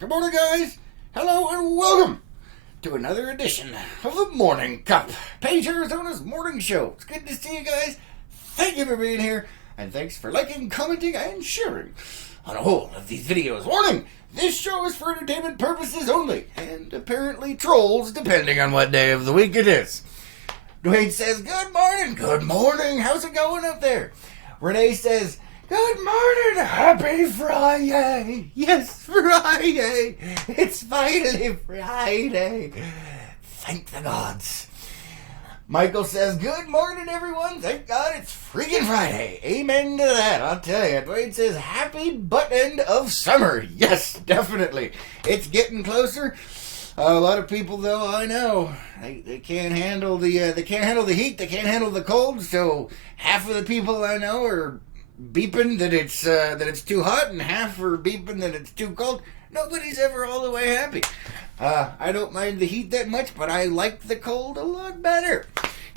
Good morning, guys. Hello and welcome to another edition of the Morning Cup, Page Arizona's morning show. It's good to see you guys. Thank you for being here, and thanks for liking, commenting, and sharing on a whole of these videos. Warning! This show is for entertainment purposes only, and apparently trolls, depending on what day of the week it is. Dwayne says, good morning. Good morning. How's it going up there? Renee says, good morning. Happy Friday. Yes, Friday. It's finally Friday. Thank the gods. Michael says, good morning, everyone. Thank God it's freaking Friday. Amen to that. I'll tell you. Dwayne says, happy butt end of summer. Yes, definitely. It's getting closer. A lot of people, though, I know, they can't handle the heat. They can't handle the cold. So half of the people I know are beeping that it's too hot, and half are beeping that it's too cold. Nobody's ever all the way happy. I don't mind the heat that much, but I like the cold a lot better,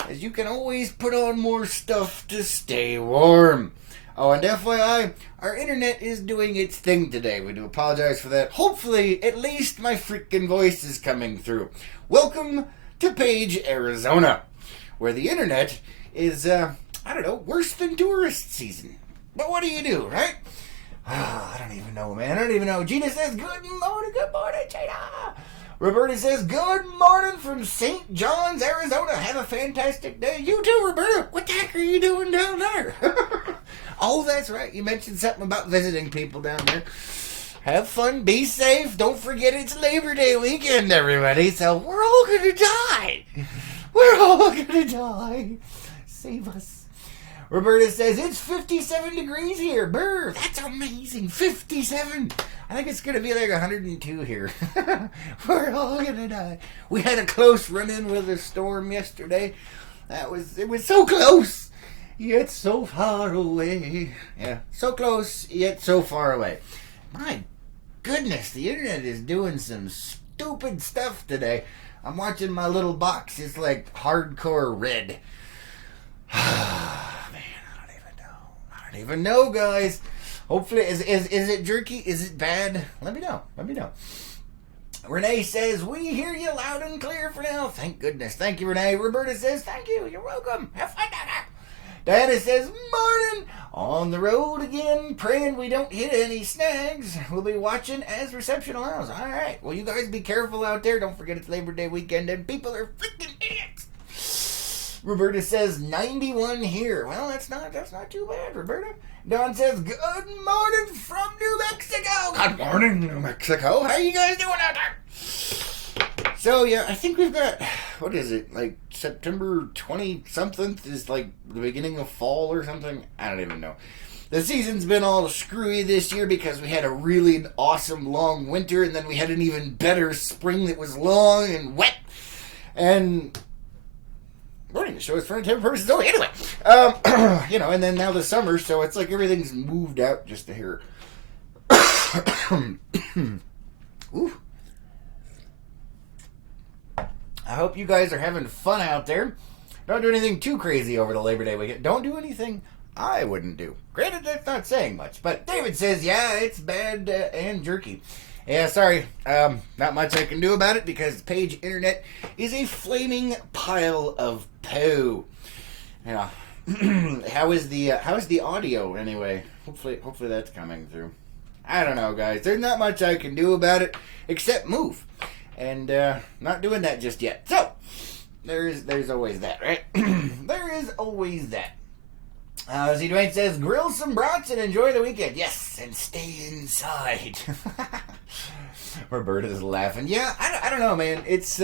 as you can always put on more stuff to stay warm. Oh, and FYI, our internet is doing its thing today. We do apologize for that. Hopefully, at least my freaking voice is coming through. Welcome to Page, Arizona, where the internet is, worse than tourist season. But what do you do, right? I don't even know, man. I don't even know. Gina says, good morning, Gina. Roberta says, good morning from St. John's, Arizona. Have a fantastic day. You too, Roberta. What the heck are you doing down there? Oh, that's right. You mentioned something about visiting people down there. Have fun. Be safe. Don't forget it's Labor Day weekend, everybody. So we're all going to die. We're all going to die. Save us. Roberta says, it's 57 degrees here. Brr, that's amazing. 57. I think it's going to be like 102 here. We're all going to die. We had a close run-in with a storm yesterday. It was so close, yet so far away. Yeah, so close, yet so far away. My goodness, the internet is doing some stupid stuff today. I'm watching my little box. It's like hardcore red. I don't even know, guys. Hopefully, is it jerky? Is it bad? Let me know. Renee says, we hear you loud and clear for now. Thank goodness. Thank you, Renee. Roberta says, thank you. You're welcome. Have fun down there. Diana says, morning. On the road again, praying we don't hit any snags. We'll be watching as reception allows. All right. Well, you guys be careful out there. Don't forget it's Labor Day weekend, and people are freaking idiots. Roberta says 91 here. Well, that's not too bad, Roberta. Don says, good morning from New Mexico. Good morning, New Mexico. How you guys doing out there? So, yeah, I think we've got, what is it, like September 20-something is like the beginning of fall or something? I don't even know. The season's been all screwy this year because we had a really awesome long winter, and then we had an even better spring that was long and wet. And morning, the show is for entertainment purposes. Oh, anyway, and then now the summer, so it's like everything's moved out just to hear. Ooh. I hope you guys are having fun out there. Don't do anything too crazy over the Labor Day weekend. Don't do anything I wouldn't do. Granted, that's not saying much, but David says, yeah, it's bad and jerky. Yeah, sorry. Not much I can do about it because Page Internet is a flaming pile of poo. Yeah. How is the audio anyway? Hopefully that's coming through. I don't know, guys. There's not much I can do about it except move, and not doing that just yet. So there's always that, right? There is always that. Z. Dwayne says, grill some brats and enjoy the weekend. Yes, and stay inside. Roberta's laughing. Yeah, I don't know, man. It's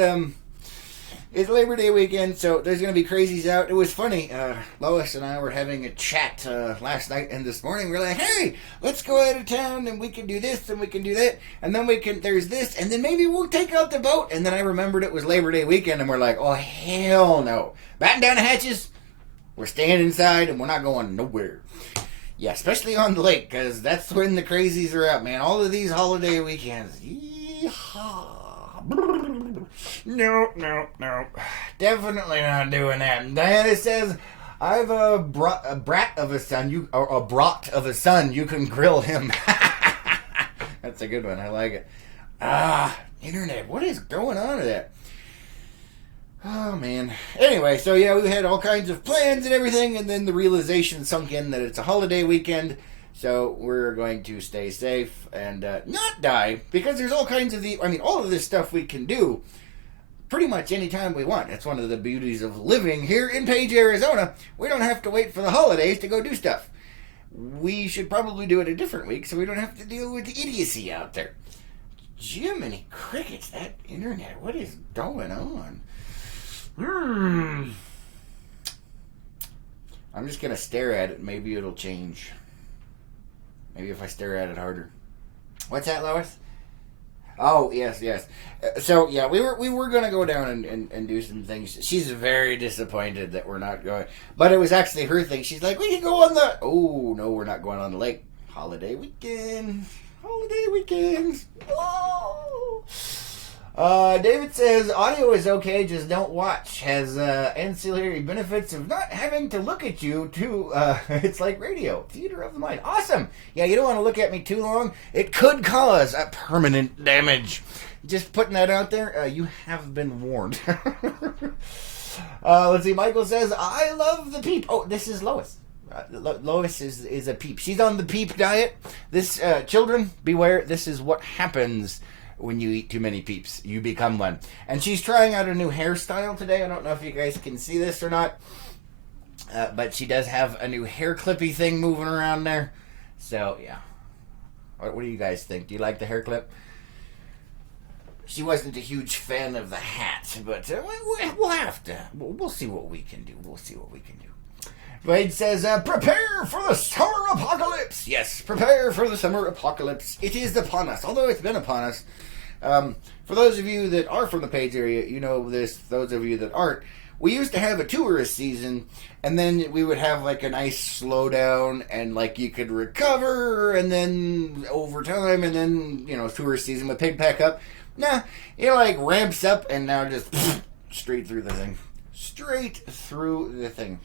Labor Day weekend, so there's going to be crazies out. It was funny. Lois and I were having a chat last night and this morning. We're like, hey, let's go out of town and we can do this and we can do that. And then there's this, and then maybe we'll take out the boat. And then I remembered it was Labor Day weekend, and we're like, oh, hell no. Batten down the hatches. We're staying inside, and we're not going nowhere. Yeah, especially on the lake, because that's when the crazies are out, man. All of these holiday weekends. Yeehaw. No. Definitely not doing that. And Diana says, I've a brat of a son, or a brat of a son. You can grill him. That's a good one. I like it. Internet, what is going on with that? Oh, man. Anyway, so yeah, we had all kinds of plans and everything, and then the realization sunk in that it's a holiday weekend, so we're going to stay safe and not die, because there's all kinds of all of this stuff we can do pretty much anytime we want. That's one of the beauties of living here in Page, Arizona. We don't have to wait for the holidays to go do stuff. We should probably do it a different week so we don't have to deal with the idiocy out there. Jiminy crickets, that internet, what is going on? I'm just going to stare at it. Maybe it'll change. Maybe if I stare at it harder. What's that, Lois? Oh, yes. So, yeah, we were going to go down and do some things. She's very disappointed that we're not going. But it was actually her thing. She's like, we can go on the... Oh, no, we're not going on the lake. Holiday weekend. Holiday weekends. Oh. David says, audio is okay, just don't watch. Has ancillary benefits of not having to look at you, too. It's like radio. Theater of the mind. Awesome. Yeah, you don't want to look at me too long. It could cause a permanent damage. Just putting that out there. You have been warned. Let's see. Michael says, I love the peep. Oh, this is Lois. Lois is a peep. She's on the peep diet. This, children, beware. This is what happens when you eat too many peeps. You become one. And she's trying out a new hairstyle today. I don't know if you guys can see this or not. But she does have a new hair clippy thing moving around there. So, yeah. What do you guys think? Do you like the hair clip? She wasn't a huge fan of the hat. But we'll have to. We'll see what we can do. Wade says, prepare for the summer apocalypse. Yes, prepare for the summer apocalypse. It is upon us, although it's been upon us. For those of you that are from the Page area, you know this. Those of you that aren't, we used to have a tourist season, and then we would have like a nice slowdown, and like you could recover, and then over time, and then, tourist season would pick back up. Nah, it like ramps up, and now just straight through the thing. Straight through the thing.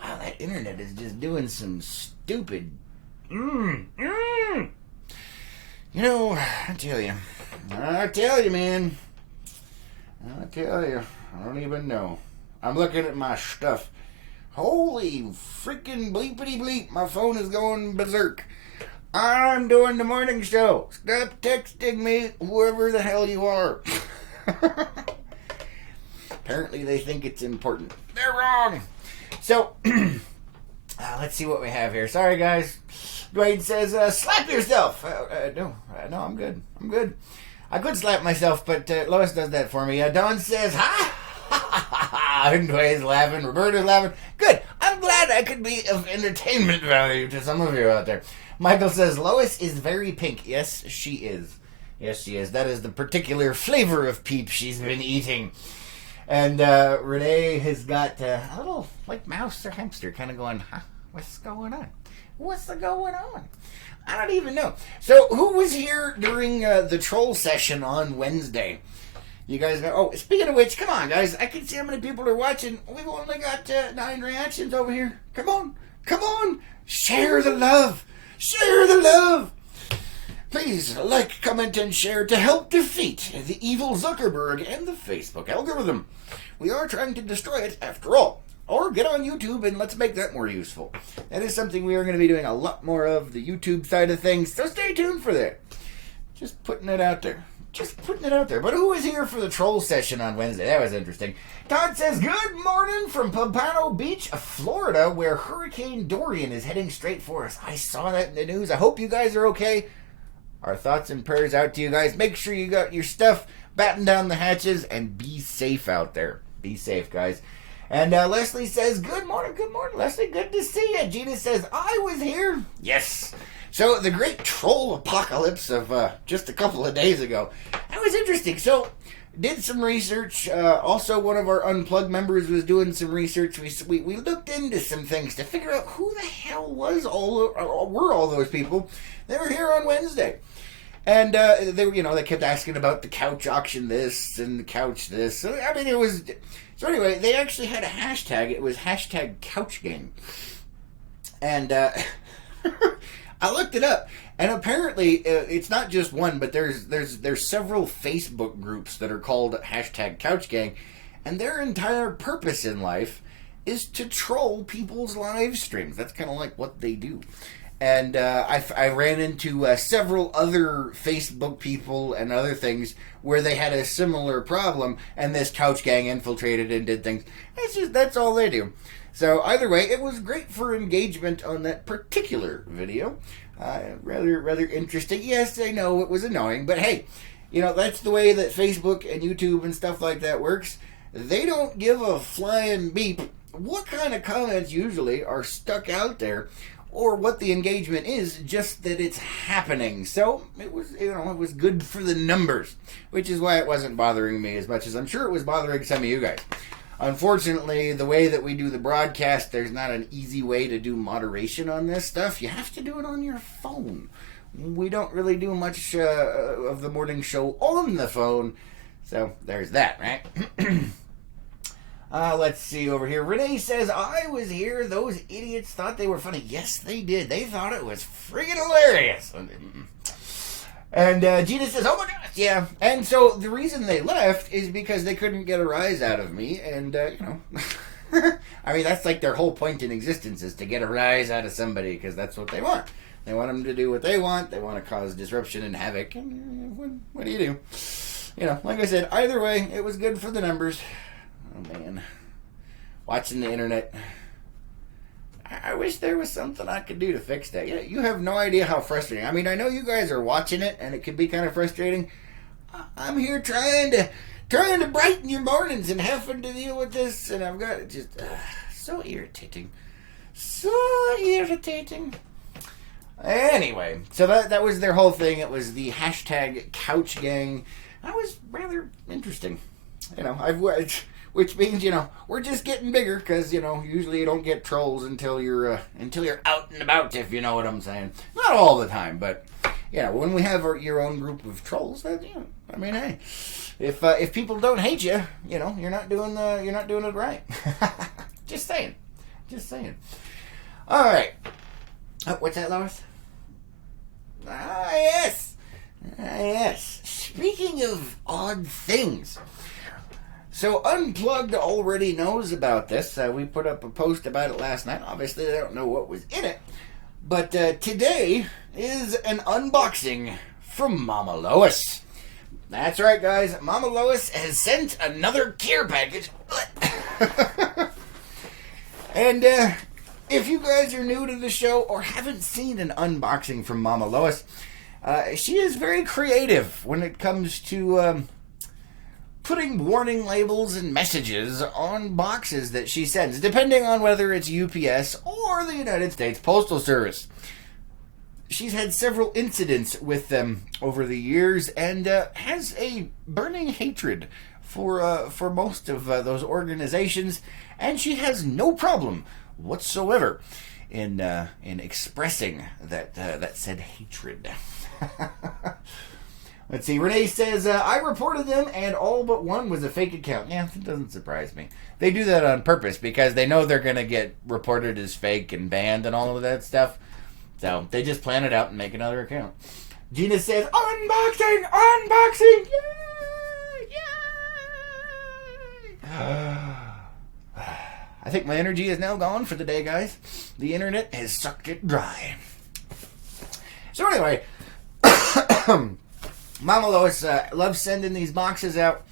Wow, that internet is just doing some stupid... I tell you, man. I tell you, I don't even know. I'm looking at my stuff. Holy freaking bleepity bleep, my phone is going berserk. I'm doing the morning show. Stop texting me, whoever the hell you are. Apparently they think it's important. They're wrong. So, let's see what we have here. Sorry, guys. Dwayne says, slap yourself. No, I'm good. I could slap myself, but Lois does that for me. Dawn says, ha! And Dwayne's laughing. Roberta's laughing. Good. I'm glad I could be of entertainment value to some of you out there. Michael says, Lois is very pink. Yes, she is. That is the particular flavor of peep she's been eating. And Renee has got a little, like, mouse or hamster kind of going, huh? What's going on? I don't even know. So, who was here during the troll session on Wednesday? You guys know? Oh, speaking of which, come on, guys. I can see how many people are watching. We've only got 9 reactions over here. Come on. Share the love. Please like, comment, and share to help defeat the evil Zuckerberg and the Facebook algorithm. We are trying to destroy it after all. Or get on YouTube and let's make that more useful. That is something we are going to be doing a lot more of, the YouTube side of things. So stay tuned for that. Just putting it out there. But who was here for the troll session on Wednesday? That was interesting. Todd says, good morning from Pompano Beach, Florida, where Hurricane Dorian is heading straight for us. I saw that in the news. I hope you guys are okay. Our thoughts and prayers out to you guys. Make sure you got your stuff, batten down the hatches, and be safe out there. Be safe, guys. And Leslie says, good morning, Leslie. Good to see you. Gina says, I was here. Yes. So, the great troll apocalypse of just a couple of days ago. That was interesting. So, did some research. Also, one of our Unplugged members was doing some research. We looked into some things to figure out who the hell were all those people that were here on Wednesday. And they kept asking about the couch auction this and the couch this. So, I mean, it was... So anyway, they actually had a hashtag. It was hashtag couch game. And I looked it up. And apparently, it's not just one, but there's several Facebook groups that are called #CouchGang, and their entire purpose in life is to troll people's live streams. That's kind of like what they do. And I ran into several other Facebook people and other things where they had a similar problem, and this couch gang infiltrated and did things. That's all they do. So either way, it was great for engagement on that particular video. Rather interesting. Yes, I know it was annoying, but hey, that's the way that Facebook and YouTube and stuff like that works. They don't give a flying beep what kind of comments usually are stuck out there, or what the engagement is, just that it's happening. So it was good for the numbers, which is why it wasn't bothering me as much as I'm sure it was bothering some of you guys. Unfortunately, the way that we do the broadcast, there's not an easy way to do moderation on this stuff. You have to do it on your phone. We don't really do much of the morning show on the phone, so there's that, right? Let's see over here. Renee says, I was here. Those idiots thought they were funny. Yes, they did. They thought it was friggin' hilarious. And Gina says, oh my gosh, yeah. And so the reason they left is because they couldn't get a rise out of me. And, I mean, that's like their whole point in existence, is to get a rise out of somebody, because that's what they want. They want them to do what they want. They want to cause disruption and havoc. And what do you do? Like I said, either way, it was good for the numbers. Oh, man. Watching the internet. I wish there was something I could do to fix that. You have no idea how frustrating. I mean, I know you guys are watching it, and it can be kind of frustrating. I'm here trying to brighten your mornings and having to deal with this, and I've got it just so irritating. So irritating. Anyway, so that was their whole thing. It was the #CouchGang. That was rather interesting. Which means, we're just getting bigger, because, usually you don't get trolls until you're out and about, if you know what I'm saying. Not all the time, but, when we have your own group of trolls, that, I mean, hey, if people don't hate you, you're not doing it right. Just saying. All right. Oh, what's that, Lois? Yes. Speaking of odd things. So Unplugged already knows about this. We put up a post about it last night. Obviously, they don't know what was in it. But today is an unboxing from Mama Lois. That's right, guys. Mama Lois has sent another care package. And if you guys are new to the show or haven't seen an unboxing from Mama Lois, she is very creative when it comes to putting warning labels and messages on boxes that she sends, depending on whether it's UPS or the United States Postal Service. She's had several incidents with them over the years, and has a burning hatred for most of those organizations, and she has no problem whatsoever in expressing that said hatred. Let's see. Renee says, I reported them, and all but one was a fake account. Yeah, it doesn't surprise me. They do that on purpose because they know they're going to get reported as fake and banned and all of that stuff. So they just plan it out and make another account. Gina says, unboxing! Yay! I think my energy is now gone for the day, guys. The internet has sucked it dry. So anyway, Mama Lois loves sending these boxes out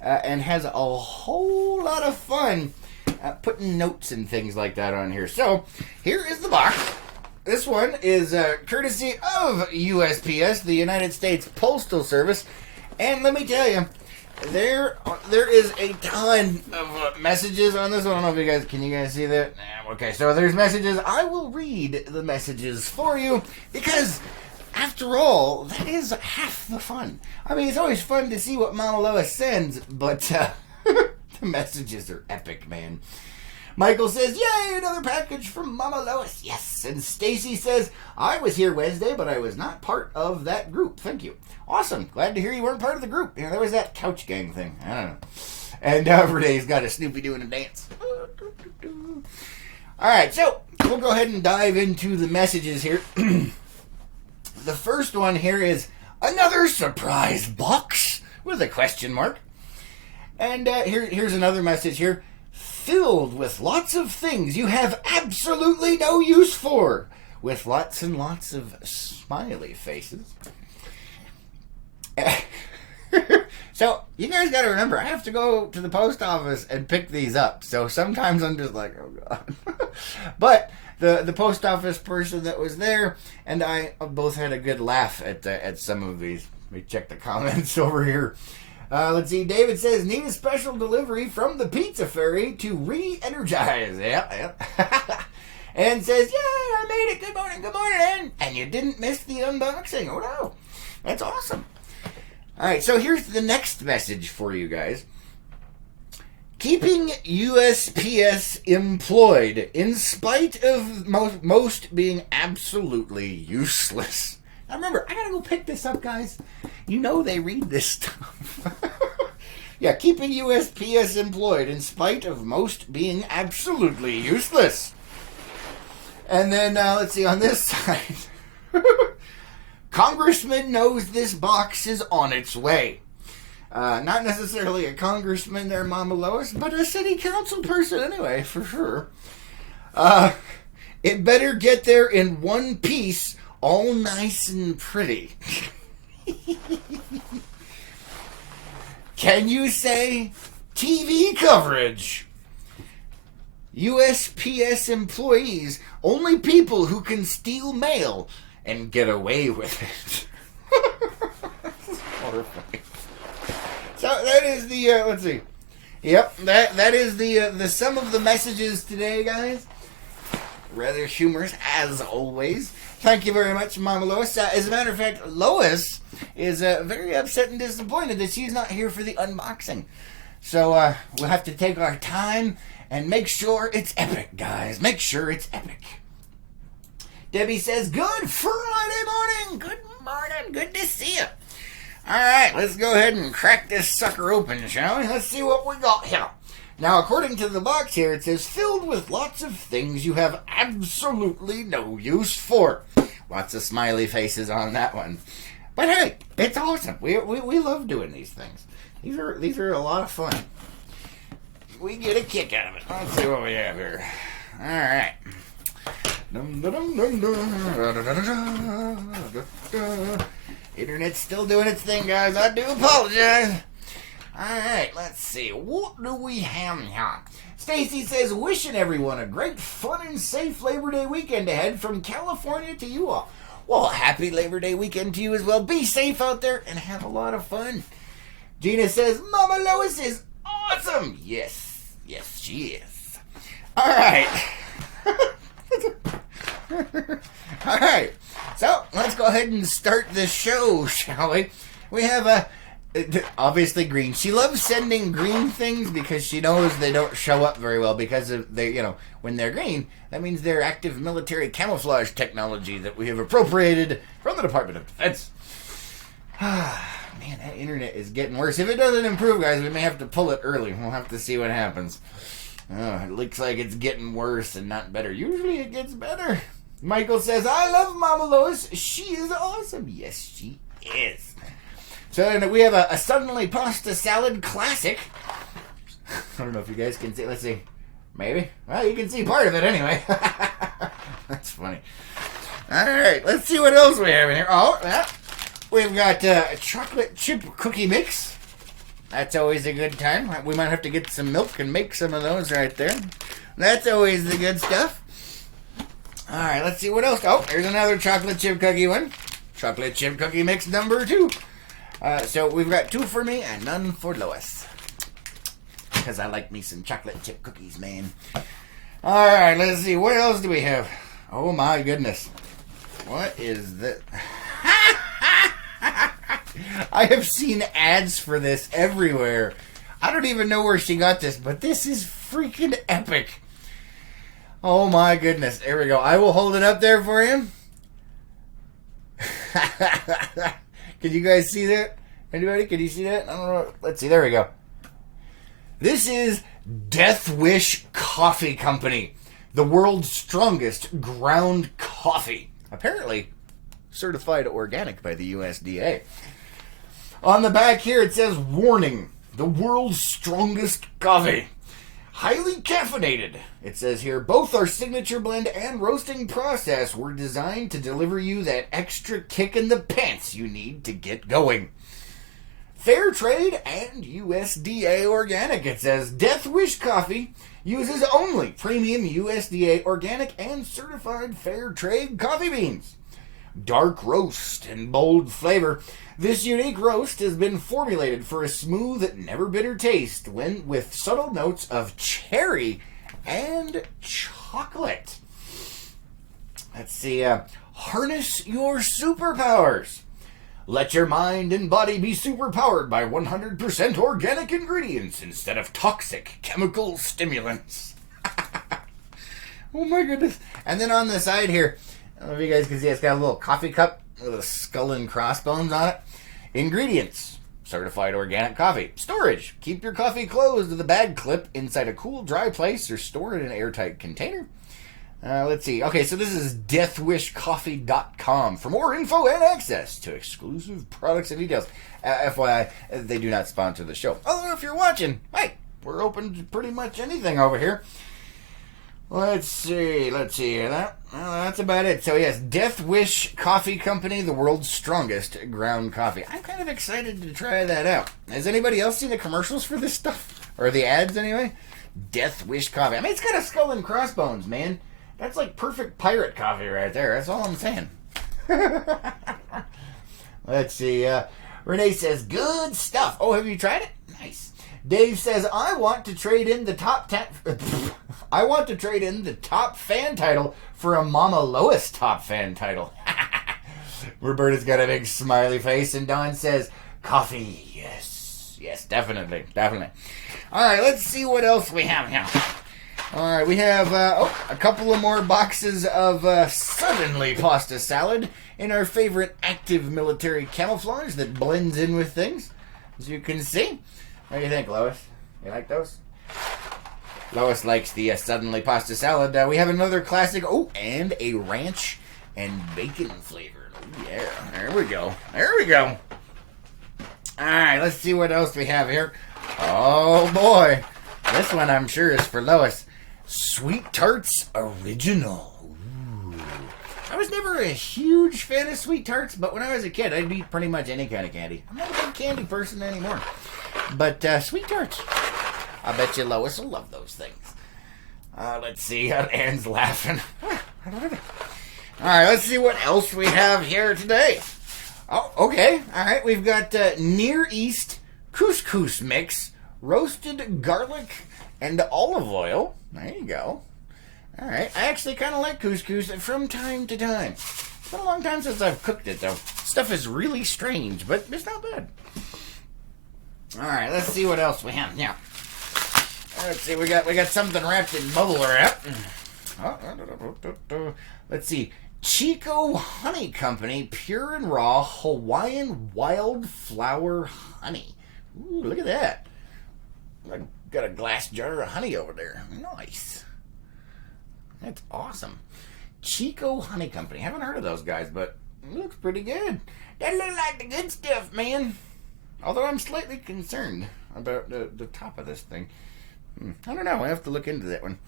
and has a whole lot of fun putting notes and things like that on here. So, here is the box. This one is courtesy of USPS, the United States Postal Service. And let me tell you, there is a ton of messages on this one. I don't know if can you guys see that? Okay, so there's messages. I will read the messages for you because, after all, that is half the fun. I mean, it's always fun to see what Mama Lois sends, but the messages are epic, man. Michael says, yay, another package from Mama Lois. Yes. And Stacy says, I was here Wednesday, but I was not part of that group. Thank you. Awesome. Glad to hear you weren't part of the group. There was that couch gang thing. I don't know. And Renee's got a Snoopy doing a dance. All right, so we'll go ahead and dive into the messages here. The first one here is another surprise box with a question mark. And here's another message here. Filled with lots of things you have absolutely no use for. With lots and lots of smiley faces. So, you guys gotta remember, I have to go to the post office and pick these up. So sometimes I'm just like, oh God. But the post office person that was there and I both had a good laugh at some of these. Let me check the comments over here. Let's see. David says, need a special delivery from the Pizza Fairy to re-energize. Yeah. And says, yeah, I made it. Good morning. And you didn't miss the unboxing. Oh, no. That's awesome. All right, so here's the next message for you guys. Keeping USPS employed in spite of most being absolutely useless. Now remember, I gotta go pick this up, guys. You know they read this stuff. Yeah, keeping USPS employed in spite of most being absolutely useless. And then, let's see, on this side. Congressman knows this box is on its way. Not necessarily a congressman there, Mama Lois, but a city council person anyway, for sure. It better get there in one piece, all nice and pretty. Can you say TV coverage? USPS employees, only people who can steal mail and get away with it. Horrifying. So that is the, let's see. Yep, that is the sum of the messages today, guys. Rather humorous, as always. Thank you very much, Mama Lois. As a matter of fact, Lois is very upset and disappointed that she's not here for the unboxing. So we'll have to take our time and make sure it's epic, guys. Make sure it's epic. Debbie says, good Friday morning. Good morning. Good to see you. All right, let's go ahead and crack this sucker open, shall we? Let's see what we got here. Now, according to the box here, it says, filled with lots of things you have absolutely no use for. Lots of smiley faces on that one. But hey, it's awesome. We love doing these things. These are a lot of fun. We get a kick out of it. Let's see what we have here. All right. Internet's still doing its thing, guys. I do apologize. Alright, let's see. What do we have here? Stacy says, wishing everyone a great, fun, and safe Labor Day weekend ahead from California to you all. Well, happy Labor Day weekend to you as well. Be safe out there and have a lot of fun. Gina says, Mama Lois is awesome. Yes, she is. Alright. Alright, so let's go ahead and start the show, shall we? We have obviously green. She loves sending green things because she knows they don't show up very well because of when they're green, that means they're active military camouflage technology that we have appropriated from the Department of Defense. Man, that internet is getting worse. If it doesn't improve, guys, we may have to pull it early. We'll have to see what happens. It looks like it's getting worse and not better. Usually it gets better. Michael says, I love Mama Lois. She is awesome. Yes, she is. So we have a suddenly pasta salad classic. I don't know if you guys can see. Let's see. Maybe. Well, you can see part of it anyway. That's funny. All right. Let's see what else we have in here. Oh, yeah. We've got a chocolate chip cookie mix. That's always a good time. We might have to get some milk and make some of those right there. That's always the good stuff. All right, let's see what else. Oh, there's another chocolate chip cookie one. Chocolate chip cookie mix number 2. So we've got 2 for me and none for Lois. Because I like me some chocolate chip cookies, man. All right, let's see. What else do we have? Oh, my goodness. What is this? I have seen ads for this everywhere. I don't even know where she got this, but this is freaking epic. Oh my goodness. There we go. I will hold it up there for you. Can you guys see that? Anybody? Can you see that? I don't know. Let's see. There we go. This is Death Wish Coffee Company. The world's strongest ground coffee. Apparently, certified organic by the USDA. On the back here it says, warning, the world's strongest coffee. Highly caffeinated. It says here, both our signature blend and roasting process were designed to deliver you that extra kick in the pants you need to get going. Fair trade and USDA organic. It says, Death Wish Coffee uses only premium USDA organic and certified fair trade coffee beans. Dark roast and bold flavor. This unique roast has been formulated for a smooth, never bitter taste with subtle notes of cherry and chocolate. Let's see. Harness your superpowers. Let your mind and body be superpowered by 100% organic ingredients instead of toxic chemical stimulants. Oh my goodness. And then on the side here, I don't know if you guys can see, it's got a little coffee cup with a skull and crossbones on it. Ingredients: certified organic coffee. Storage: keep your coffee closed with a bag clip inside a cool, dry place or store it in an airtight container. Let's see. Okay, so this is deathwishcoffee.com for more info and access to exclusive products and details. FYI, they do not sponsor the show. Although if you're watching, hey, we're open to pretty much anything over here. Let's see. That's about it. So yes, Death Wish Coffee Company, the world's strongest ground coffee. I'm kind of excited to try that out. Has anybody else seen the commercials for this stuff? Or the ads anyway? Death Wish Coffee. I mean, it's got a skull and crossbones, man. That's like perfect pirate coffee right there. That's all I'm saying. Let's see. Renee says, good stuff. Oh, have you tried it? Nice. Dave says, I want to trade in the top fan title for a Mama Lois top fan title. Roberta's got a big smiley face, and Don says, coffee, yes, definitely. All right, let's see what else we have here. All right, we have a couple of more boxes of Suddenly pasta salad in our favorite active military camouflage that blends in with things, as you can see. What do you think, Lois? You like those? Lois likes the Suddenly pasta salad. We have another classic, and a ranch and bacon flavor. Oh, yeah, there we go. All right, let's see what else we have here. Oh, boy. This one, I'm sure, is for Lois. Sweet Tarts Original. Ooh. I was never a huge fan of Sweet Tarts, but when I was a kid, I'd eat pretty much any kind of candy. I'm not a big candy person anymore. But Sweet Tarts. I bet you Lois will love those things. Let's see. Anne's laughing. Alright, let's see what else we have here today. Oh, okay. Alright, we've got Near East couscous mix, roasted garlic, and olive oil. There you go. Alright, I actually kind of like couscous from time to time. It's been a long time since I've cooked it, though. Stuff is really strange, but it's not bad. Alright, let's see what else we have. Yeah. Let's see, we got something wrapped in bubble wrap. Let's see. Chico Honey Company, pure and raw Hawaiian wildflower honey. Ooh, look at that. I got a glass jar of honey over there. Nice. That's awesome. Chico Honey Company. Haven't heard of those guys, but it looks pretty good. That looks like the good stuff, man. Although I'm slightly concerned about the top of this thing. I don't know. I have to look into that one.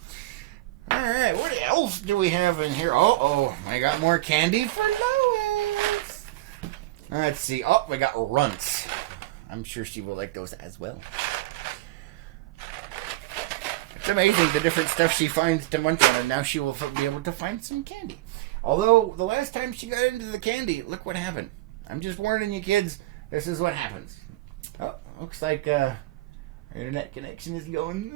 Alright, what else do we have in here? Oh, I got more candy for Lois. Let's see. Oh, we got runts. I'm sure she will like those as well. It's amazing the different stuff she finds to munch on, and now she will be able to find some candy. Although, the last time she got into the candy, look what happened. I'm just warning you kids, this is what happens. Oh, looks like our internet connection is going,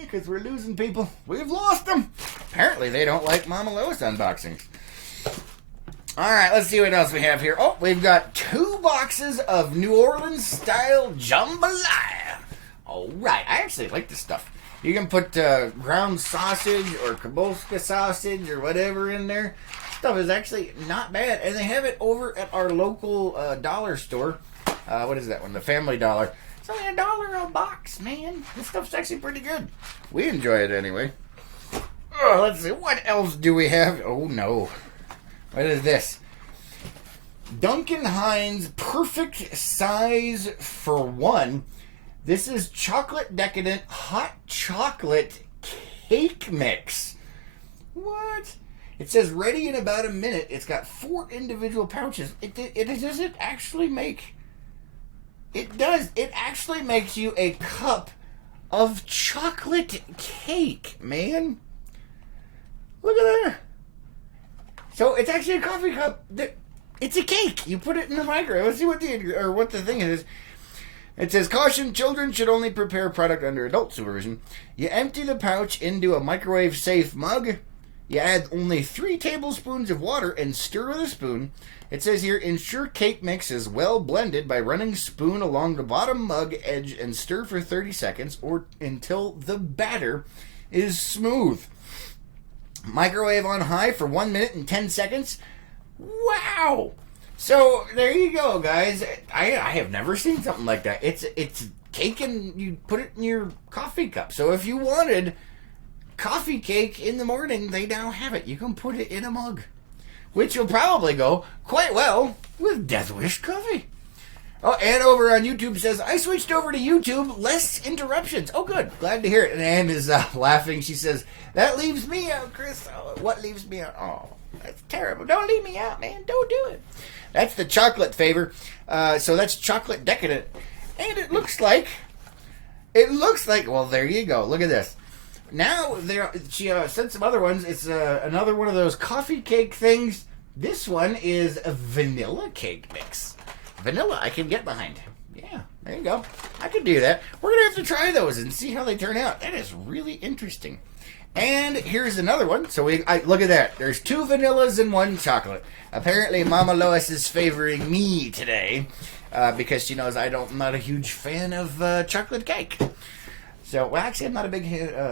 because we're losing people. We've lost them. Apparently, they don't like Mama Lois unboxings. Alright, let's see what else we have here. Oh, we've got 2 boxes of New Orleans-style jambalaya. Alright, I actually like this stuff. You can put ground sausage or Kibosca sausage or whatever in there. Stuff is actually not bad. And they have it over at our local dollar store. What is that one? The Family Dollar. It's only $1 a box, man. This stuff's actually pretty good. We enjoy it anyway. Let's see. What else do we have? Oh, no. What is this? Duncan Hines perfect size for one. This is chocolate decadent hot chocolate cake mix. What? It says ready in about a minute. It's got 4 individual pouches. It doesn't actually make... It does. It actually makes you a cup of chocolate cake, man. Look at there. So it's actually a coffee cup. It's a cake. You put it in the microwave. Let's see what the thing is. It says, caution, children should only prepare product under adult supervision. You empty the pouch into a microwave-safe mug. You add only 3 tablespoons of water and stir with a spoon. It says here, ensure cake mix is well blended by running spoon along the bottom mug edge and stir for 30 seconds or until the batter is smooth. Microwave on high for 1 minute and 10 seconds. Wow! So there you go, guys. I have never seen something like that. It's cake and you put it in your coffee cup. So if you wanted coffee cake in the morning, they now have it. You can put it in a mug, which will probably go quite well with Death Wish coffee. Oh, and over on YouTube says, I switched over to YouTube, less interruptions. Oh, good. Glad to hear it. And Ann is laughing. She says, that leaves me out, Chris. Oh, what leaves me out? Oh, that's terrible. Don't leave me out, man. Don't do it. That's the chocolate favor. So that's chocolate decadent. And it looks like, well, there you go. Look at this. Now, she sent some other ones. It's another one of those coffee cake things. This one is a vanilla cake mix. Vanilla, I can get behind. Yeah, there you go. I could do that. We're going to have to try those and see how they turn out. That is really interesting. And here's another one. So look at that. There's 2 vanillas and 1 chocolate. Apparently, Mama Lois is favoring me today because she knows I'm not a huge fan of chocolate cake. So, well, actually, I'm not a big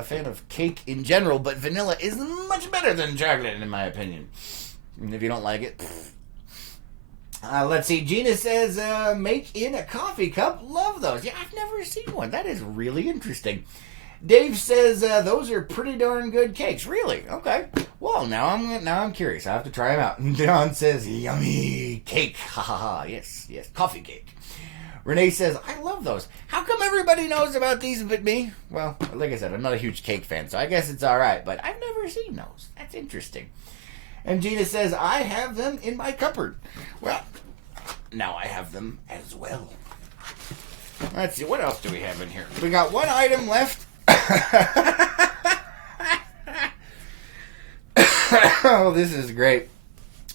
fan of cake in general, but vanilla is much better than chocolate, in my opinion. And if you don't like it, let's see. Gina says, make in a coffee cup. Love those. Yeah, I've never seen one. That is really interesting. Dave says those are pretty darn good cakes. Really? Okay. Well, now I'm curious. I have to try them out. Don says, yummy cake. Ha ha ha. Yes, coffee cake. Renee says, I love those. How come everybody knows about these but me? Well, like I said, I'm not a huge cake fan, so I guess it's all right. But I've never seen those. That's interesting. And Gina says, I have them in my cupboard. Well, now I have them as well. Let's see, what else do we have in here? We got one item left. Oh, this is great.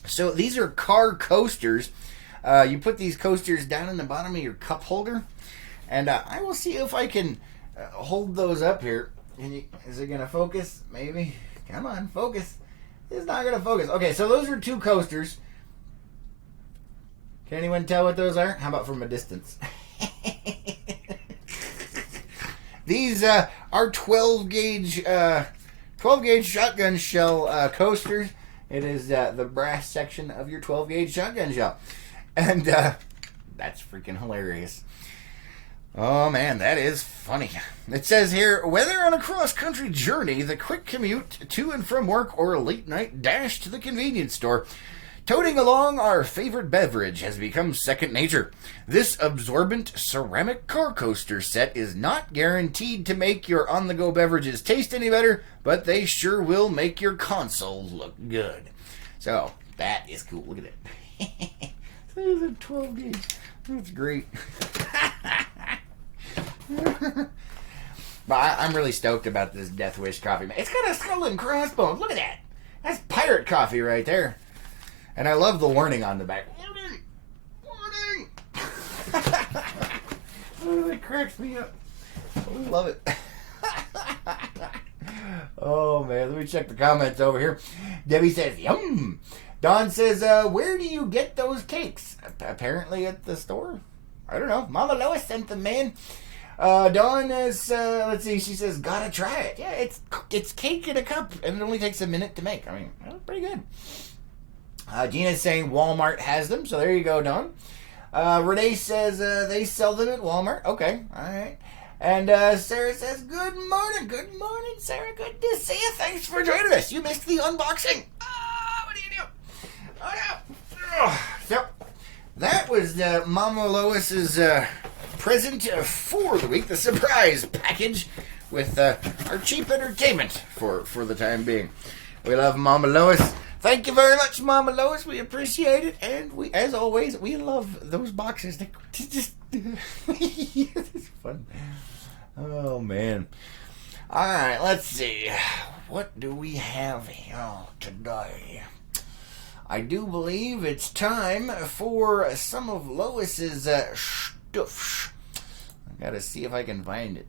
So these are car coasters. You put these coasters down in the bottom of your cup holder. And I will see if I can hold those up here. Is it going to focus? Maybe. Come on, focus. It's not going to focus. Okay, so those are 2 coasters. Can anyone tell what those are? How about from a distance? These are 12 gauge shotgun shell coasters. It is the brass section of your 12 gauge shotgun shell. And that's freaking hilarious. Oh man, that is funny. It says here, whether on a cross-country journey, the quick commute to and from work, or a late night dash to the convenience store, toting along our favorite beverage has become second nature. This absorbent ceramic car coaster set is not guaranteed to make your on-the-go beverages taste any better, but they sure will make your console look good. So, that is cool. Look at it. There's a 12 gauge. That's great. But I'm really stoked about this Death Wish coffee. It's got a skull and crossbones. Look at that. That's pirate coffee right there. And I love the warning on the back. Warning! Warning! Oh, that cracks me up. I love it. Oh, man. Let me check the comments over here. Debbie says, yum. Don says, where do you get those cakes? Apparently at the store. I don't know. Mama Lois sent them, man. Dawn is, let's see, she says, gotta try it. Yeah, it's cake in a cup, and it only takes a minute to make. I mean, that's pretty good. Gina's saying Walmart has them, so there you go, Dawn. Renee says they sell them at Walmart. Okay, all right. And Sarah says, good morning, Sarah. Good to see you. Thanks for joining us. You missed the unboxing. Oh, what do you do? Oh, no. So, That was Mama Lois's present for the week, the surprise package with our cheap entertainment for the time being. We love Mama Lois. Thank you very much, Mama Lois. We appreciate it, and we, as always, we love those boxes. They just it's fun. Oh man! All right, let's see. What do we have here today? I do believe it's time for some of Lois's stuff. I gotta see if I can find it.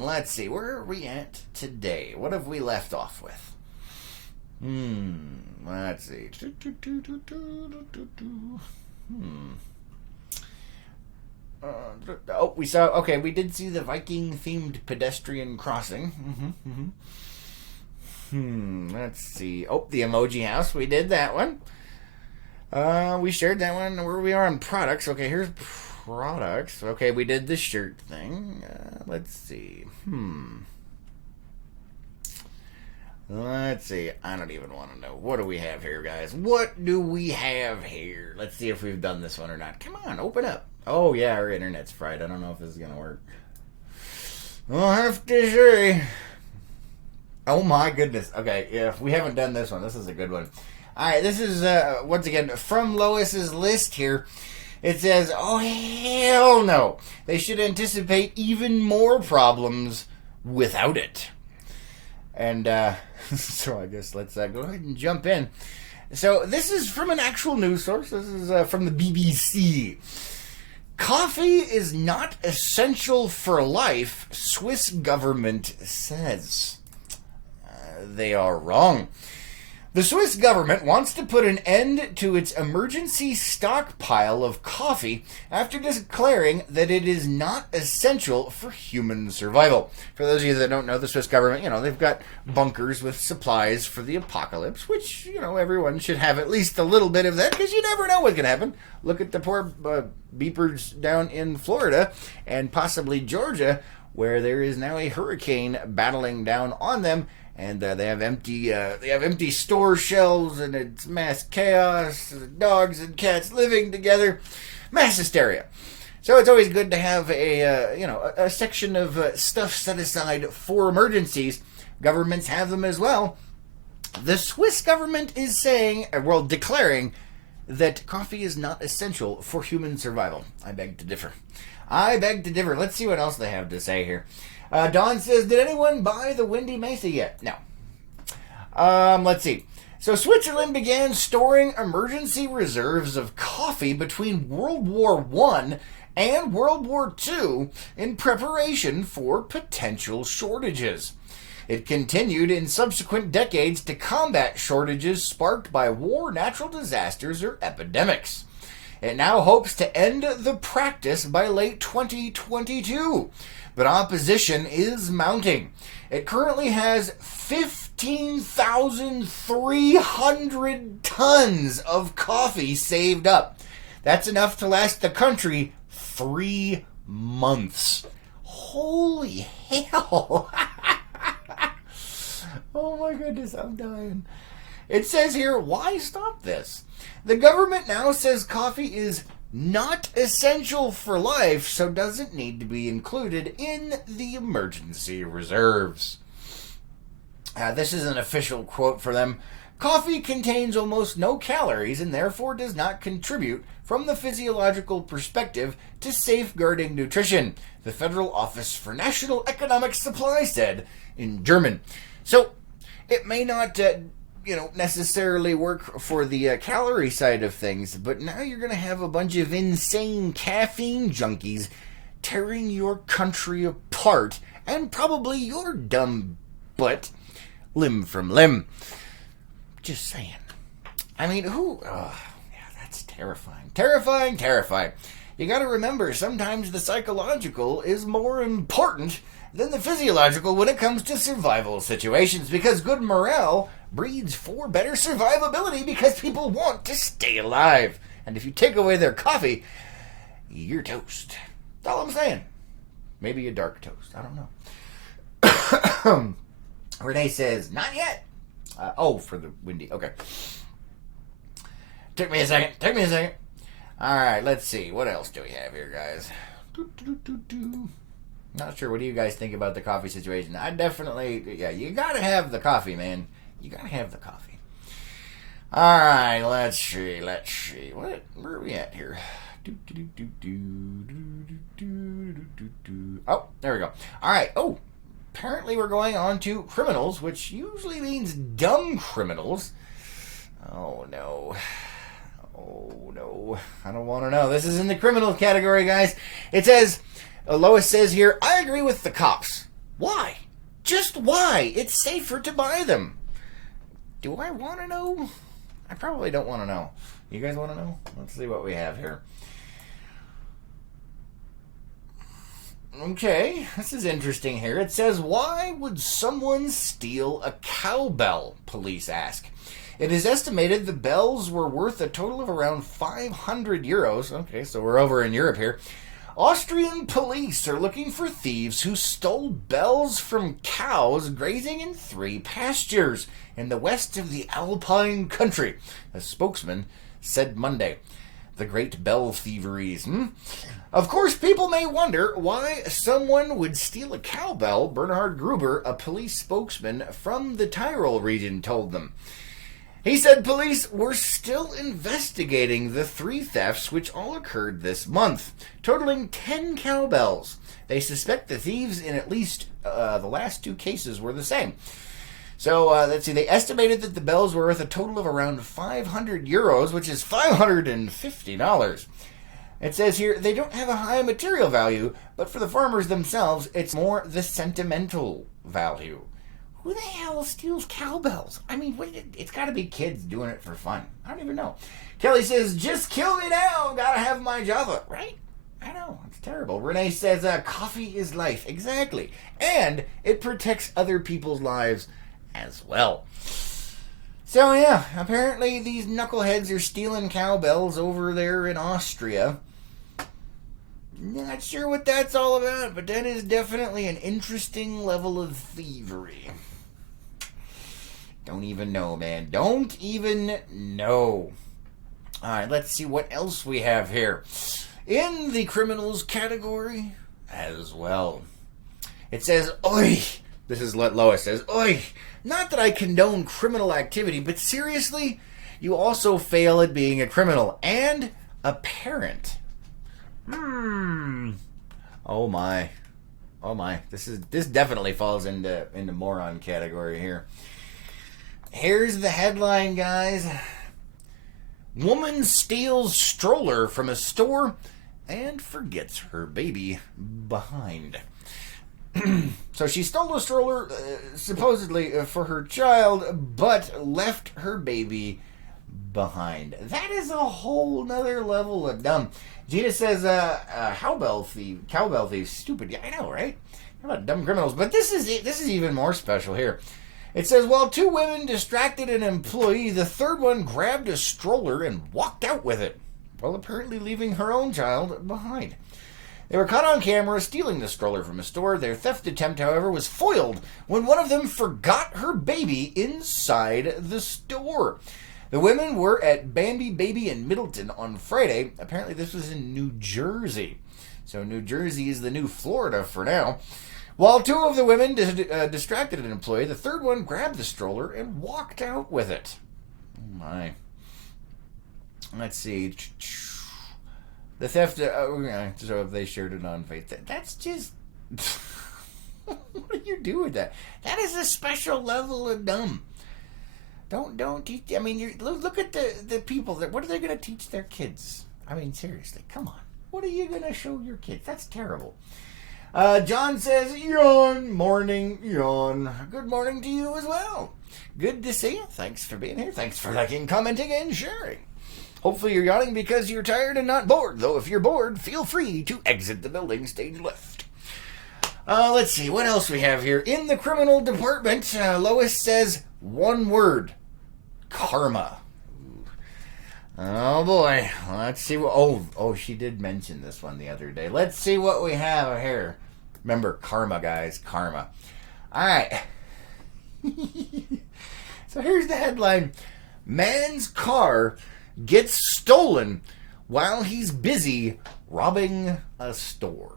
Let's see. Where are we at today? What have we left off with? Let's see. We saw. Okay, we did see the Viking-themed pedestrian crossing. Let's see. Oh, the emoji house. We did that one. We shared that one. Where we are on products. Okay, here's products. Okay, we did the shirt thing. Let's see. Let's see. I don't even want to know. What do we have here, guys? What do we have here? Let's see if we've done this one or not. Come on, open up. Oh, yeah, our internet's fried. I don't know if this is going to work. I'll have to see. Oh, my goodness. Okay, yeah, we haven't done this one. This is a good one. All right, this is, once again, from Lois's list here. It says, oh, hell no. They should anticipate even more problems without it. And so I guess let's go ahead and jump in. So this is from an actual news source. This is from the BBC. Coffee is not essential for life, Swiss government says. They are wrong. The Swiss government wants to put an end to its emergency stockpile of coffee after declaring that it is not essential for human survival. For those of you that don't know, the Swiss government, they've got bunkers with supplies for the apocalypse, which, everyone should have at least a little bit of that, because you never know what's going to happen. Look at the poor beepers down in Florida and possibly Georgia, where there is now a hurricane battling down on them. And they have empty store shelves, and it's mass chaos. Dogs and cats living together, mass hysteria. So it's always good to have a section of stuff set aside for emergencies. Governments have them as well. The Swiss government is declaring that coffee is not essential for human survival. I beg to differ. Let's see what else they have to say here. Don says, did anyone buy the Windy Mesa yet? No. Let's see. So Switzerland began storing emergency reserves of coffee between World War I and World War II in preparation for potential shortages. It continued in subsequent decades to combat shortages sparked by war, natural disasters, or epidemics. It now hopes to end the practice by late 2022. But opposition is mounting. It currently has 15,300 tons of coffee saved up. That's enough to last the country 3 months. Holy hell. Oh my goodness, I'm dying. It says here, why stop this? The government now says coffee is not essential for life, so doesn't need to be included in the emergency reserves. This is an official quote for them. Coffee contains almost no calories and therefore does not contribute from the physiological perspective to safeguarding nutrition, the Federal Office for National Economic Supply said in German. So it may not necessarily work for the calorie side of things, but now you're going to have a bunch of insane caffeine junkies tearing your country apart, and probably your dumb butt limb from limb. Just saying. I mean, that's terrifying. Terrifying. You got to remember, sometimes the psychological is more important than the physiological when it comes to survival situations, because good morale breeds for better survivability because people want to stay alive. And if you take away their coffee, you're toast. That's all I'm saying. Maybe a dark toast. I don't know. Renee says, not yet. For the Windy. Okay. Took me a second. All right, let's see. What else do we have here, guys? Not sure. What do you guys think about the coffee situation? I definitely, yeah, you gotta have the coffee, man. You gotta have the coffee. All right, let's see. Where are we at here? Oh, there we go. All right. Oh, apparently we're going on to criminals, which usually means dumb criminals. Oh, no. Oh, no. I don't want to know. This is in the criminal category, guys. It says, Lois says here, I agree with the cops. Why? Just why? It's safer to buy them. Do I want to know? I probably don't want to know. You guys want to know? Let's see what we have here. Okay, this is interesting here. It says, why would someone steal a cowbell? Police ask. It is estimated the bells were worth a total of around 500 euros. Okay, so we're over in Europe here. Austrian police are looking for thieves who stole bells from cows grazing in 3 pastures in the west of the Alpine country, a spokesman said Monday. The great bell thieveries. Of course, people may wonder why someone would steal a cowbell, Bernhard Gruber, a police spokesman from the Tyrol region, told them. He said police were still investigating the 3 thefts, which all occurred this month, totaling 10 cowbells. They suspect the thieves in at least the last 2 cases were the same. So, let's see, they estimated that the bells were worth a total of around 500 euros, which is $550. It says here, they don't have a high material value, but for the farmers themselves, it's more the sentimental value. Who the hell steals cowbells? I mean, it's got to be kids doing it for fun. I don't even know. Kelly says, just kill me now. Gotta have my Java. Right? I know. It's terrible. Renee says, coffee is life. Exactly. And it protects other people's lives as well. So, yeah. Apparently, these knuckleheads are stealing cowbells over there in Austria. Not sure what that's all about, but that is definitely an interesting level of thievery. Don't even know, man. Don't even know. Alright, let's see what else we have here. In the criminals category as well. It says, oi! This is what Lois says. Oi! Not that I condone criminal activity, but seriously, you also fail at being a criminal and a parent. Oh my. Oh my. This definitely falls into moron category here. Here's the headline, guys. Woman steals stroller from a store and forgets her baby behind. So she stole a stroller supposedly for her child, but left her baby behind. That is a whole nother level of dumb. Gina says, cowbell thief, stupid. Yeah, I know, right? How about dumb criminals? But this is even more special here. It says, while 2 women distracted an employee, the third one grabbed a stroller and walked out with it, while apparently leaving her own child behind. They were caught on camera stealing the stroller from a store. Their theft attempt, however, was foiled when one of them forgot her baby inside the store. The women were at Bambi Baby in Middleton on Friday. Apparently this was in New Jersey. So New Jersey is the new Florida for now. While 2 of the women distracted an employee, the third one grabbed the stroller and walked out with it. Oh my. Let's see. The theft, so if they shared it on Facebook. That's just... What do you do with that? That is a special level of dumb. Don't teach... I mean, look at the people. What are they going to teach their kids? I mean, seriously, come on. What are you going to show your kids? That's terrible. John says, yawn, morning, yawn. Good morning to you as well. Good to see you. Thanks for being here. Thanks for liking, commenting, and sharing. Hopefully you're yawning because you're tired and not bored. Though if you're bored, feel free to exit the building, stage left. Let's see, what else we have here? In the criminal department, Lois says, one word. Karma. Oh boy, let's see what... Oh, she did mention this one the other day. Let's see what we have here. Remember, karma, guys, karma. Alright. So here's the headline. Man's car gets stolen while he's busy robbing a store.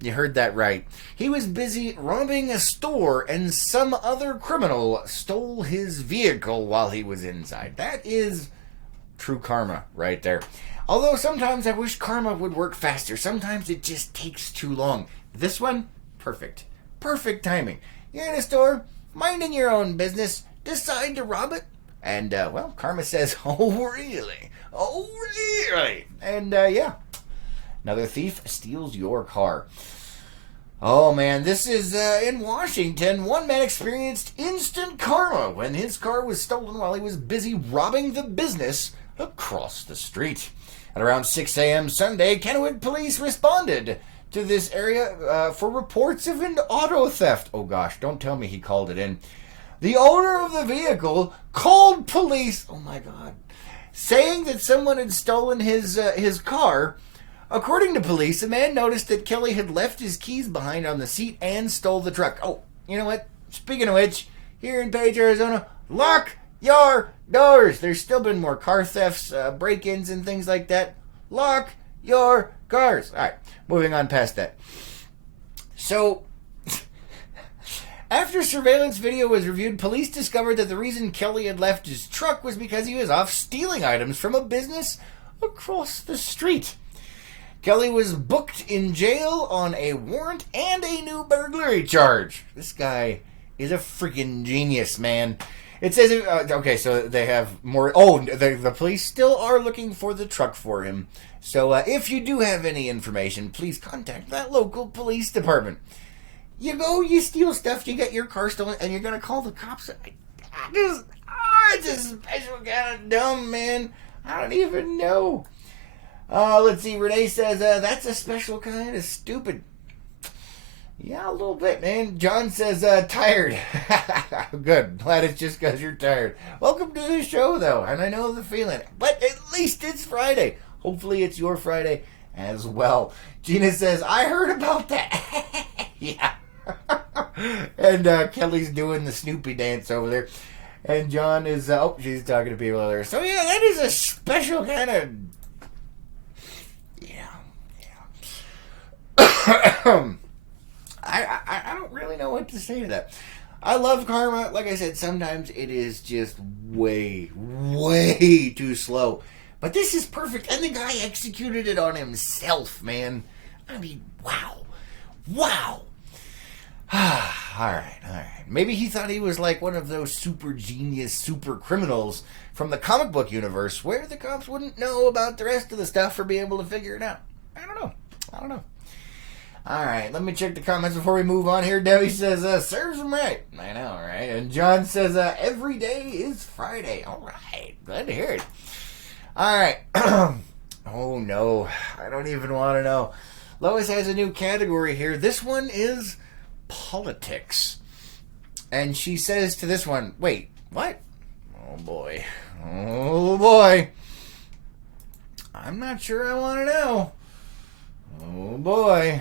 You heard that right. He was busy robbing a store and some other criminal stole his vehicle while he was inside. That is true karma right there. Although sometimes I wish karma would work faster. Sometimes it just takes too long. This one, perfect. Perfect timing. You're in a store, minding your own business, decide to rob it, and, well, karma says, oh, really? Oh, really? And, yeah. Another thief steals your car. Oh, man, this is in Washington. One man experienced instant karma when his car was stolen while he was busy robbing the business across the street. At around 6 a.m. Sunday, Kennewick police responded to this area for reports of an auto theft. Oh, gosh, don't tell me he called it in. The owner of the vehicle called police, oh, my God, saying that someone had stolen his car. According to police, the man noticed that Kelly had left his keys behind on the seat and stole the truck. Oh, you know what? Speaking of which, here in Page, Arizona, lock your doors. There's still been more car thefts, break-ins, and things like that. Lock your cars. All right, moving on past that. So, after surveillance video was reviewed, police discovered that the reason Kelly had left his truck was because he was off stealing items from a business across the street. Kelly was booked in jail on a warrant and a new burglary charge. This guy is a freaking genius, man. It says, okay, so they have more. Oh, the police still are looking for the truck for him. So if you do have any information, please contact that local police department. You go, you steal stuff, you get your car stolen, and you're going to call the cops. It's a special kind of dumb, man. I don't even know. Let's see, Renee says, that's a special kind of stupid. Yeah, a little bit, man. John says, tired. Good. Glad it's just because you're tired. Welcome to the show, though, and I know the feeling. But at least it's Friday. Hopefully it's your Friday as well. Gina says, I heard about that. Yeah. And Kelly's doing the Snoopy dance over there. And John is, she's talking to people over there. So, yeah, that is a special kind of... I don't really know what to say to that. I love karma. Like I said, sometimes it is just way, way too slow. But this is perfect. And the guy executed it on himself, man. I mean, wow. Wow. All right. Maybe he thought he was like one of those super genius, super criminals from the comic book universe where the cops wouldn't know about the rest of the stuff or be able to figure it out. I don't know. All right, let me check the comments before we move on here. Debbie says, serves him right. I know, right? And John says, every day is Friday. All right, glad to hear it. All right. Oh, no. I don't even want to know. Lois has a new category here. This one is politics. And she says to this one, wait, what? Oh, boy. I'm not sure I want to know. Oh, boy.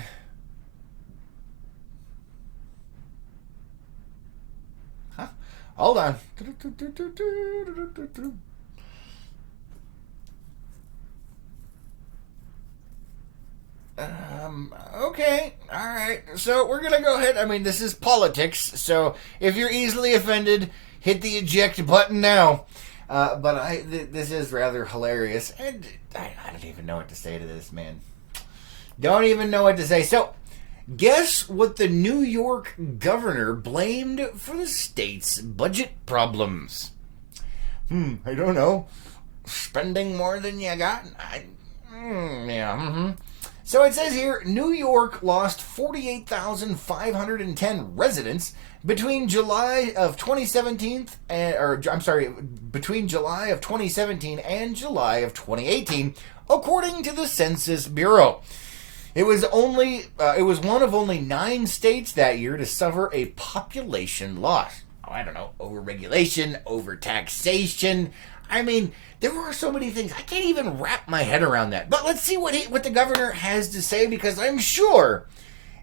Huh? Hold on. Okay. All right. So we're going to go ahead. I mean, this is politics. So if you're easily offended, hit the eject button now. But this is rather hilarious. And I don't even know what to say to this, man. Don't even know what to say. So, guess what the New York governor blamed for the state's budget problems? I don't know. Spending more than you got? So it says here, New York lost 48,510 residents between July of 2017 between July of 2017 and July of 2018, according to the Census Bureau. It was one of only 9 states that year to suffer a population loss. Oh, I don't know, overregulation, overtaxation. I mean, there are so many things. I can't even wrap my head around that. But let's see what the governor has to say, because I'm sure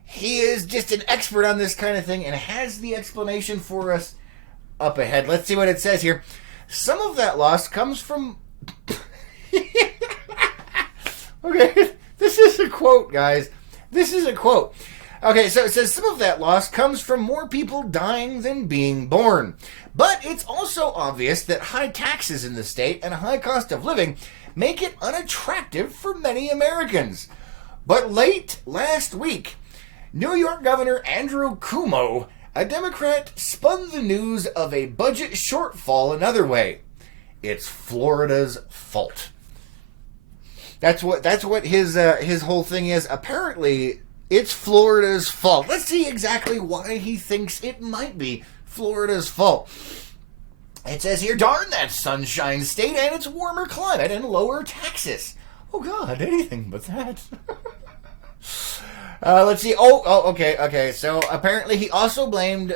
he is just an expert on this kind of thing and has the explanation for us up ahead. Let's see what it says here. Some of that loss comes from... Okay, this is a quote, guys. This is a quote. Okay, so it says some of that loss comes from more people dying than being born. But it's also obvious that high taxes in the state and a high cost of living make it unattractive for many Americans. But late last week, New York Governor Andrew Cuomo, a Democrat, spun the news of a budget shortfall another way. It's Florida's fault. That's what his whole thing is. Apparently, it's Florida's fault. Let's see exactly why he thinks it might be Florida's fault. It says here, darn that sunshine state and its warmer climate and lower taxes. Oh God, anything but that. Let's see. Okay. So apparently he also blamed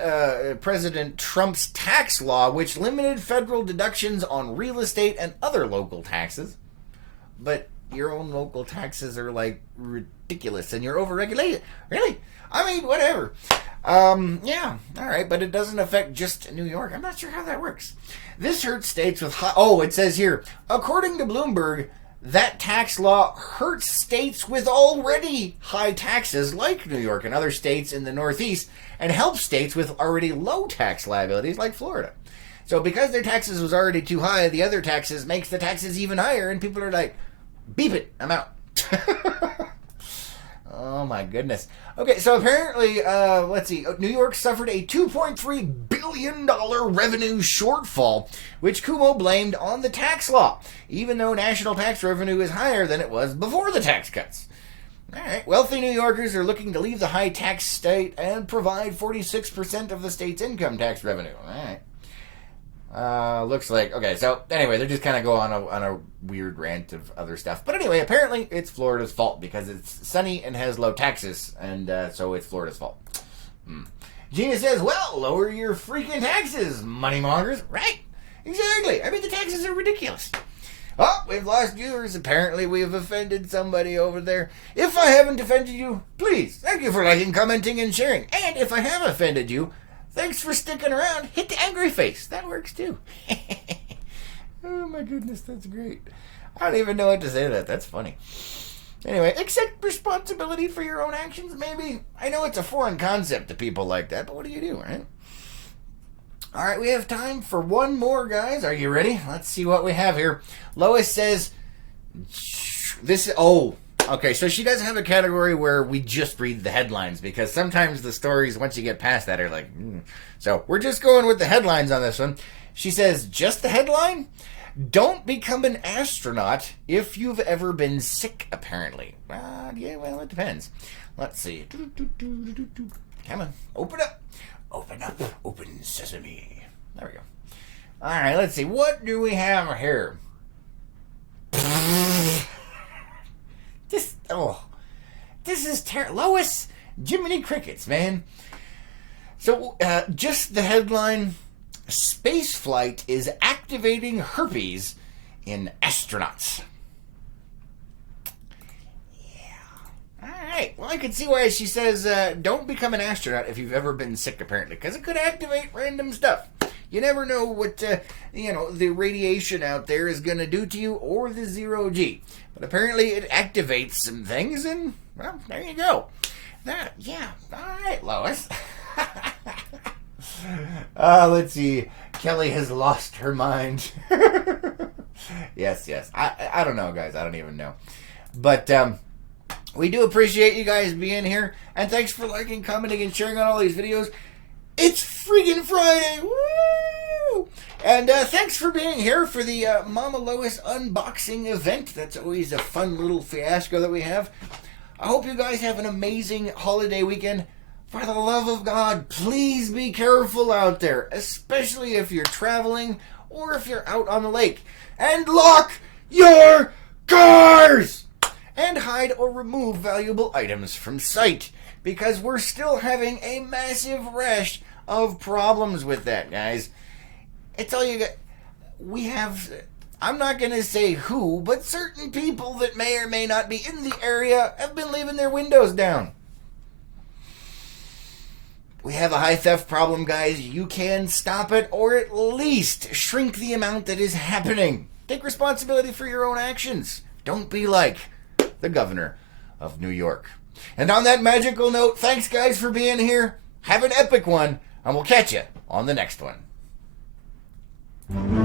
President Trump's tax law, which limited federal deductions on real estate and other local taxes. But your own local taxes are like ridiculous and you're overregulated. Really? I mean, whatever. Yeah, all right, but it doesn't affect just New York. I'm not sure how that works. This hurts states with high... Oh, it says here, according to Bloomberg, that tax law hurts states with already high taxes like New York and other states in the Northeast and helps states with already low tax liabilities like Florida. So because their taxes was already too high, the other taxes makes the taxes even higher and people are like, beep it, I'm out. Oh my goodness. Okay, so apparently, let's see, New York suffered a $2.3 billion revenue shortfall, which Cuomo blamed on the tax law, even though national tax revenue is higher than it was before the tax cuts. All right, wealthy New Yorkers are looking to leave the high tax state and provide 46% of the state's income tax revenue. All right. Looks like, okay, so anyway, they're just kind of go on a weird rant of other stuff. But anyway, apparently it's Florida's fault because it's sunny and has low taxes, and so it's Florida's fault. Gina says, well, lower your freaking taxes, moneymongers. Right, exactly. I mean, the taxes are ridiculous. Oh, we've lost viewers. Apparently we have offended somebody over there. If I haven't offended you, please, thank you for liking, commenting, and sharing. And if I have offended you, thanks for sticking around. Hit the angry face. That works too. Oh my goodness, that's great. I don't even know what to say to that. That's funny. Anyway, accept responsibility for your own actions, maybe. I know it's a foreign concept to people like that, but what do you do, right? All right, we have time for one more, guys. Are you ready? Let's see what we have here. Lois says, okay, so she does have a category where we just read the headlines because sometimes the stories, once you get past that, are like, So we're just going with the headlines on this one. She says, just the headline? Don't become an astronaut if you've ever been sick, apparently. Yeah, well, it depends. Let's see. Come on, open up. Open up. Open sesame. There we go. All right, let's see. What do we have here? This is terrible. Lois, Jiminy Crickets, man. So, just the headline, space flight is activating herpes in astronauts. Yeah. All right. Well, I can see why she says, don't become an astronaut if you've ever been sick, apparently, because it could activate random stuff. You never know what, the radiation out there is going to do to you or the zero-G. But apparently it activates some things, and, well, there you go. Yeah. All right, Lois. Let's see. Kelly has lost her mind. Yes. I don't know, guys. I don't even know. But we do appreciate you guys being here. And thanks for liking, commenting, and sharing on all these videos. It's freaking Friday. Woo! And thanks for being here for the Mama Lois unboxing event. That's always a fun little fiasco that we have. I hope you guys have an amazing holiday weekend. For the love of God, please be careful out there, especially if you're traveling or if you're out on the lake. And lock your cars! And hide or remove valuable items from sight, because we're still having a massive rash of problems with that, guys. It's all you got. We have, I'm not going to say who, but certain people that may or may not be in the area have been leaving their windows down. We have a high theft problem, guys. You can stop it or at least shrink the amount that is happening. Take responsibility for your own actions. Don't be like the governor of New York. And on that magical note, thanks guys for being here. Have an epic one, and we'll catch you on the next one.